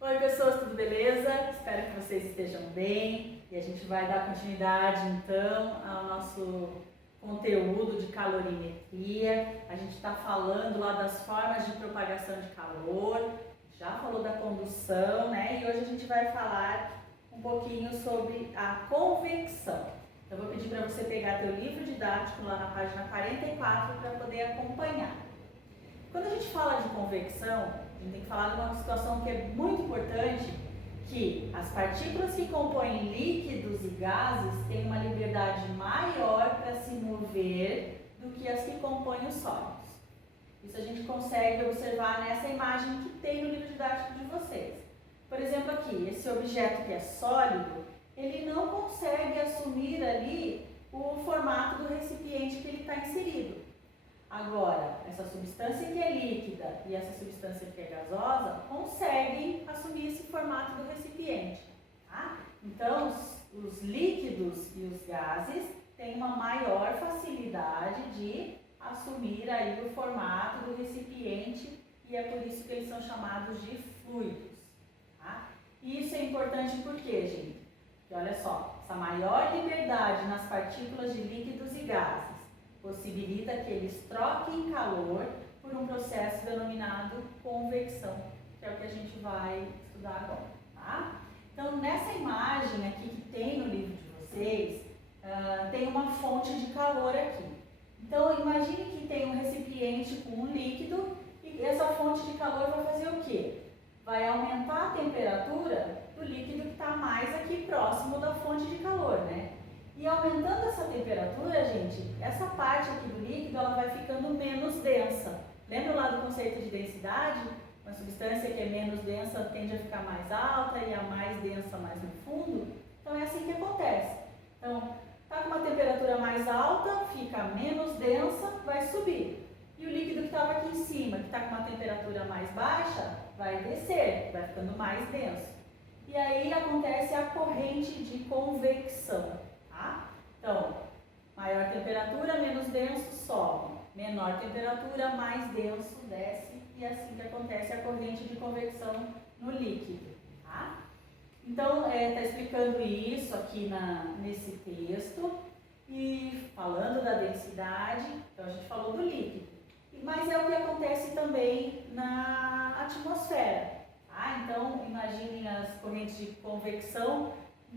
Oi pessoas, tudo beleza? Espero que vocês estejam bem e a gente vai dar continuidade então ao nosso conteúdo de calorimetria. A gente está falando lá das formas de propagação de calor, já falou da condução, né? E hoje a gente vai falar um pouquinho sobre a convecção. Eu vou pedir para você pegar teu livro didático lá na página 44 para poder acompanhar. Quando a gente fala de convecção, a gente tem que falar de uma situação que é muito importante, que as partículas que compõem líquidos e gases têm uma liberdade maior para se mover do que as que compõem os sólidos. Isso a gente consegue observar nessa imagem que tem no livro didático de vocês. Por exemplo, aqui, esse objeto que é sólido, ele não consegue assumir ali o formato do recipiente que ele está inserido. Agora, essa substância que é líquida e essa substância que é gasosa conseguem assumir esse formato do recipiente. Tá? Então, os líquidos e os gases têm uma maior facilidade de assumir aí o formato do recipiente e é por isso que eles são chamados de fluidos. Tá? E isso é importante por quê, gente? Porque olha só, essa maior liberdade nas partículas de líquidos e gases possibilita que eles troquem calor por um processo denominado convecção, que é o que a gente vai estudar agora, tá? Então, nessa imagem aqui que tem no livro de vocês, tem uma fonte de calor aqui. Então, imagine que tem um recipiente com um líquido e essa fonte de calor vai fazer o quê? Vai aumentar a temperatura do líquido que está mais aqui próximo da fonte de calor, né? E aumentando essa temperatura, gente, essa parte aqui do líquido ela vai ficando menos densa. Lembra lá do conceito de densidade? Uma substância que é menos densa tende a ficar mais alta e a mais densa mais no fundo. Então é assim que acontece. Então, está com uma temperatura mais alta, fica menos densa, vai subir. E o líquido que estava aqui em cima, que está com uma temperatura mais baixa, vai descer, vai ficando mais denso. E aí acontece a corrente de convecção. Tá? Então, maior temperatura, menos denso, sobe. Menor temperatura, mais denso, desce. E é assim que acontece a corrente de convecção no líquido. Tá? Então, está explicando isso aqui nesse texto. E falando da densidade, então a gente falou do líquido. Mas é o que acontece também na atmosfera. Tá? Então, imaginem as correntes de convecção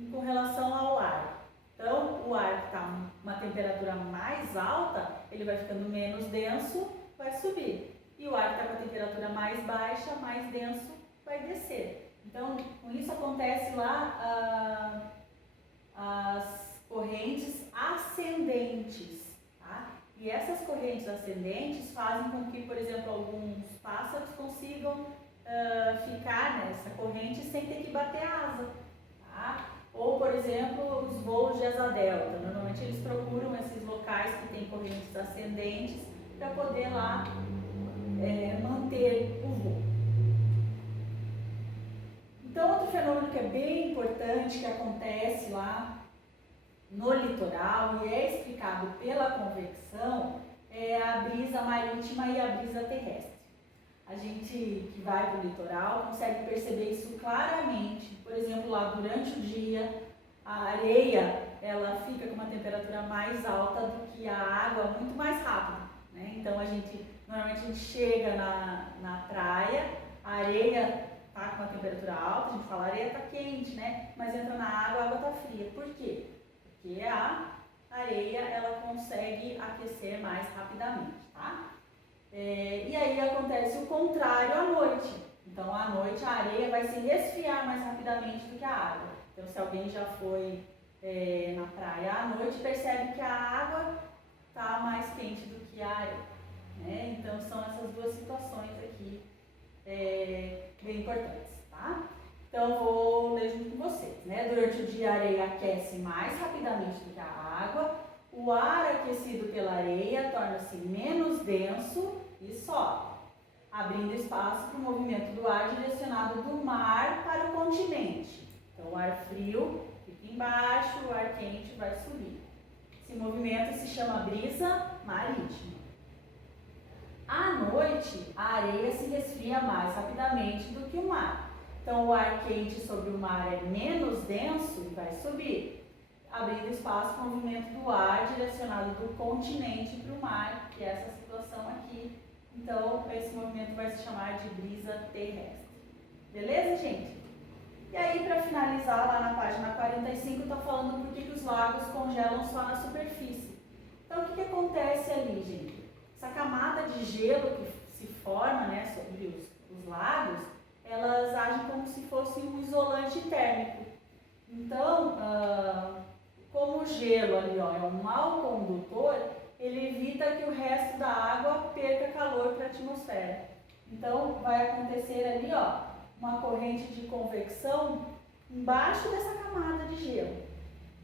com relação ao ar. Então, o ar que está uma temperatura mais alta, ele vai ficando menos denso, vai subir. E o ar que está com a temperatura mais baixa, mais denso, vai descer. Então, com isso acontece lá as correntes ascendentes. Tá? E essas correntes ascendentes fazem com que, por exemplo, alguns pássaros consigam ficar nessa corrente sem ter que bater asa. Tá? Ou, por exemplo, os voos de asa delta. Normalmente eles procuram esses locais que têm correntes ascendentes para poder lá manter o voo. Então, outro fenômeno que é bem importante, que acontece lá no litoral e é explicado pela convecção, é a brisa marítima e a brisa terrestre. A gente que vai para o litoral consegue perceber isso claramente. Por exemplo, lá durante o dia, a areia ela fica com uma temperatura mais alta do que a água, muito mais rápido. Né? Então, normalmente a gente chega na praia, a areia está com uma temperatura alta, a gente fala a areia está quente, né? Mas entra na água, a água está fria. Por quê? Porque a areia ela consegue aquecer mais rapidamente, tá? E aí acontece o contrário à noite. Então, à noite a areia vai se resfriar mais rapidamente do que a água. Então, se alguém já foi na praia à noite, percebe que a água está mais quente do que a areia. Né? Então, são essas duas situações aqui bem importantes. Tá? Então, vou ler junto com vocês. Né? Durante o dia, a areia aquece mais rapidamente do que a água. O ar aquecido pela areia torna-se menos denso e sobe, abrindo espaço para o movimento do ar direcionado do mar para o continente. Então, o ar frio fica embaixo, o ar quente vai subir. Esse movimento se chama brisa marítima. À noite, a areia se resfria mais rapidamente do que o mar. Então, o ar quente sobre o mar é menos denso e vai subir, abrindo espaço para o movimento do ar direcionado do continente para o mar, que é essa situação aqui. Então, esse movimento vai se chamar de brisa terrestre. Beleza, gente? E aí, para finalizar, lá na página 45, está falando por que os lagos congelam só na superfície. Então, o que acontece ali, gente? Essa camada de gelo que se forma, né, sobre os lagos, elas agem como se fosse um isolante térmico. Então, como o gelo ali ó, é um mau condutor, ele evita que o resto da água perca calor para a atmosfera. Então, vai acontecer ali ó, uma corrente de convecção embaixo dessa camada de gelo.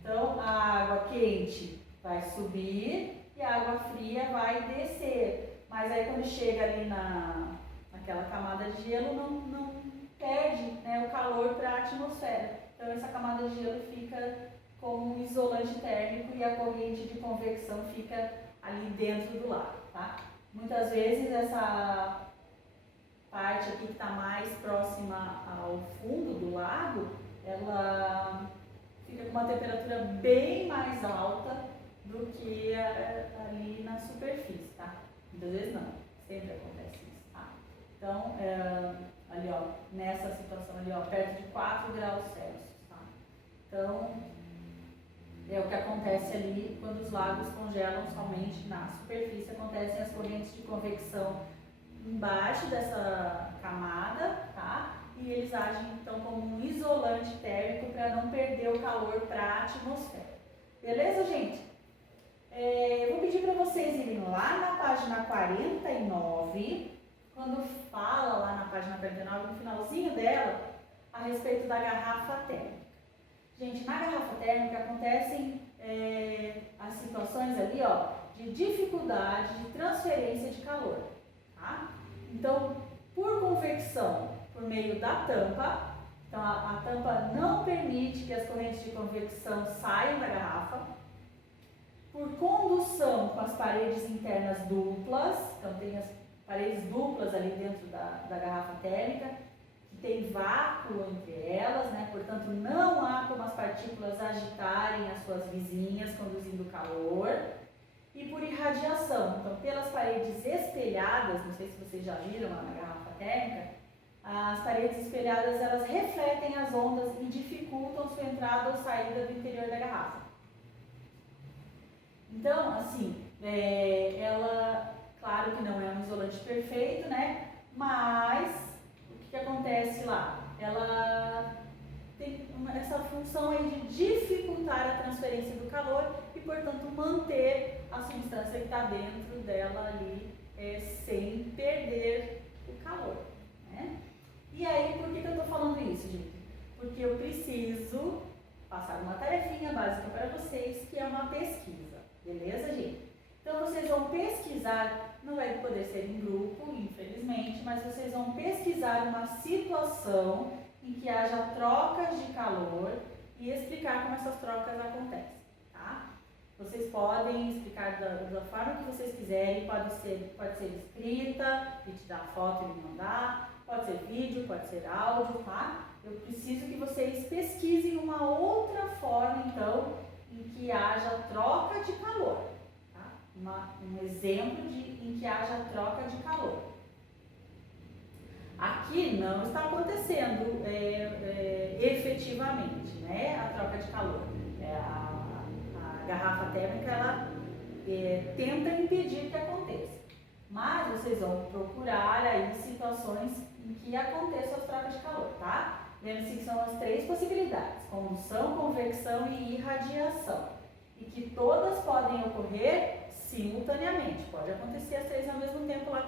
Então, a água quente vai subir e a água fria vai descer. Mas aí quando chega ali naquela camada de gelo, não perde, né, o calor para a atmosfera. Então essa camada de gelo fica como um isolante térmico e a corrente de convecção fica ali dentro do lago, tá? Muitas vezes essa parte aqui que está mais próxima ao fundo do lago, ela fica com uma temperatura bem mais alta do que ali na superfície, tá? Muitas vezes não, sempre acontece isso, tá? Então, ali ó, nessa situação ali ó, perto de 4 graus Celsius, tá? Então, é o que acontece ali quando os lagos congelam somente na superfície, acontecem as correntes de convecção embaixo dessa camada, tá? E eles agem então como um isolante térmico para não perder o calor para a atmosfera. Beleza, gente? Eu vou pedir para vocês irem lá na página 49, quando fala lá na página 49, no finalzinho dela, a respeito da garrafa térmica. Gente, na garrafa térmica acontecem as situações ali, ó, de dificuldade de transferência de calor, tá? Então, por convecção, por meio da tampa, então a tampa não permite que as correntes de convecção saiam da garrafa. Por condução com as paredes internas duplas, então tem as paredes duplas ali dentro da garrafa térmica, que tem vácuo entre elas, né? Portanto não há como as partículas agitarem as suas vizinhas, conduzindo calor. E por irradiação, então pelas paredes espelhadas, não sei se vocês já viram lá na garrafa térmica, as paredes espelhadas elas refletem as ondas e dificultam sua entrada ou saída do interior da garrafa. Então, assim, ela, claro que não é um isolante perfeito, né? Mas o que acontece lá? Ela tem essa função aí de dificultar a transferência do calor e, portanto, manter a substância que está dentro dela ali sem perder o calor, né? E aí, por que eu estou falando isso, gente? Porque eu preciso passar uma tarefinha básica para vocês, que é uma pesquisa. Beleza, gente? Então, vocês vão pesquisar, não vai poder ser em grupo, infelizmente, mas vocês vão pesquisar uma situação em que haja trocas de calor e explicar como essas trocas acontecem, tá? Vocês podem explicar da forma que vocês quiserem, pode ser escrita, e te dar foto e me mandar, pode ser vídeo, pode ser áudio, tá? Eu preciso que vocês pesquisem uma outra forma, então, em que haja troca de calor, tá? Um exemplo em que haja troca de calor. Aqui não está acontecendo efetivamente, né, a troca de calor. A garrafa térmica ela tenta impedir que aconteça, mas vocês vão procurar aí situações em que aconteçam as trocas de calor, tá? Lembre-se que são as 3 possibilidades: condução, convecção e irradiação. E que todas podem ocorrer simultaneamente. Pode acontecer as 3 ao mesmo tempo lá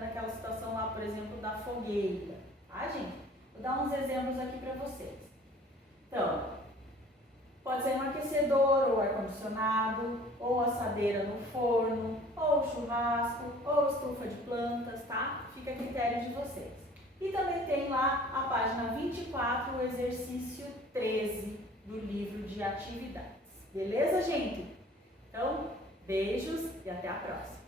naquela situação lá, por exemplo, da fogueira. Tá, gente? Vou dar uns exemplos aqui para vocês. Então, pode ser um aquecedor ou ar-condicionado, ou assadeira no forno, ou churrasco, ou estufa de plantas, tá? Fica a critério de vocês. E também tem lá a página 24, o exercício 13 do livro de atividades. Beleza, gente? Então, beijos e até a próxima!